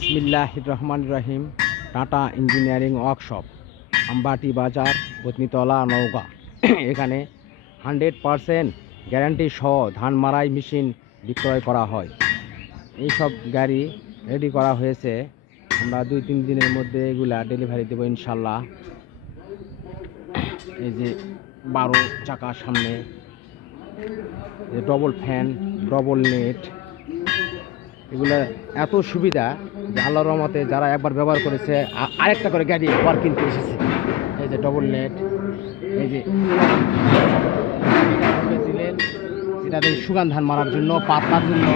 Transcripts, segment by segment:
বিসমিল্লাহির রহমানির রহিম। Tata engineering workshop, আমবাটি বাজার, পত্নীতলা, নওগাঁ। এখানে 100% গ্যারান্টি সহ ধান মারাই মেশিন বিক্রয় করা হয়। এই সব গাড়ি রেডি করা হয়েছে। আমরা 2-3 দিনের মধ্যে এগুলা ডেলিভারি দেবো ইনশাল্লাহ। এই যে 12 চাকা সামনে, ডবল ফ্যান, ডবল নেট, এগুলো এত সুবিধা যে আল্লাহর রহমতে যারা একবার ব্যবহার করেছে আরেকটা করে গাড়ি আবার কিনতে এসেছে। এই যে ডবল নেট, এই যে দিলেন, এটা সুগান ধান মারার জন্য, পাতলার জন্য,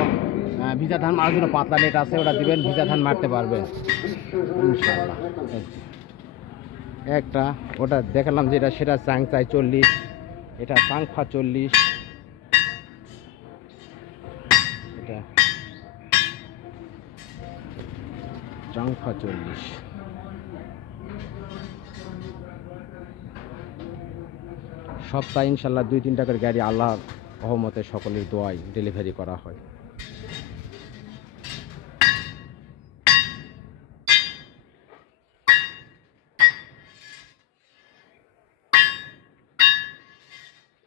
ভিজা ধান মারার জন্য পাতলা নেট আছে, ওটা দিবেন, ভিজা ধান মারতে পারবে ইনশাআল্লাহ। একটা ওটা দেখালাম যেটা, সেটা চাংচাই 40, এটা চাংফা 40, এটা চাংফা 40। সপ্তাহে ইনশাল্লাহ 2-3 টাকার গাড়ি আল্লাহর রহমতে সকলের দোয়ায় ডেলিভারি করা হয়।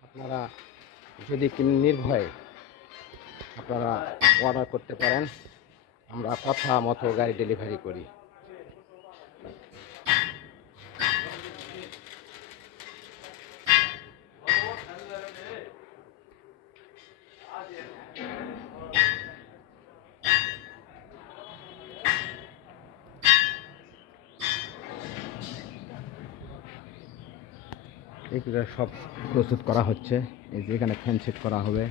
আপনারা যদি নির্ভয়ে আপনারা অর্ডার করতে পারেন, আমরা কথা মতো গাড়ি ডেলিভারি করি। এগুলো সব প্রস্তুত করা হচ্ছে। এই যে এখানে ফ্যান সেট করা হবে।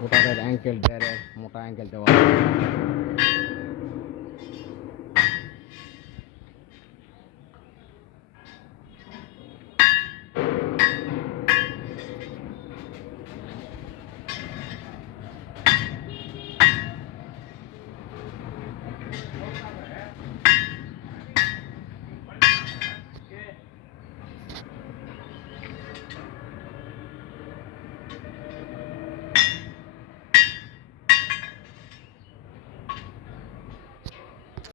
মোটরের অ্যাঙ্কেল, ব্যারের মোটা অ্যাঙ্কেল দেওয়া হবে।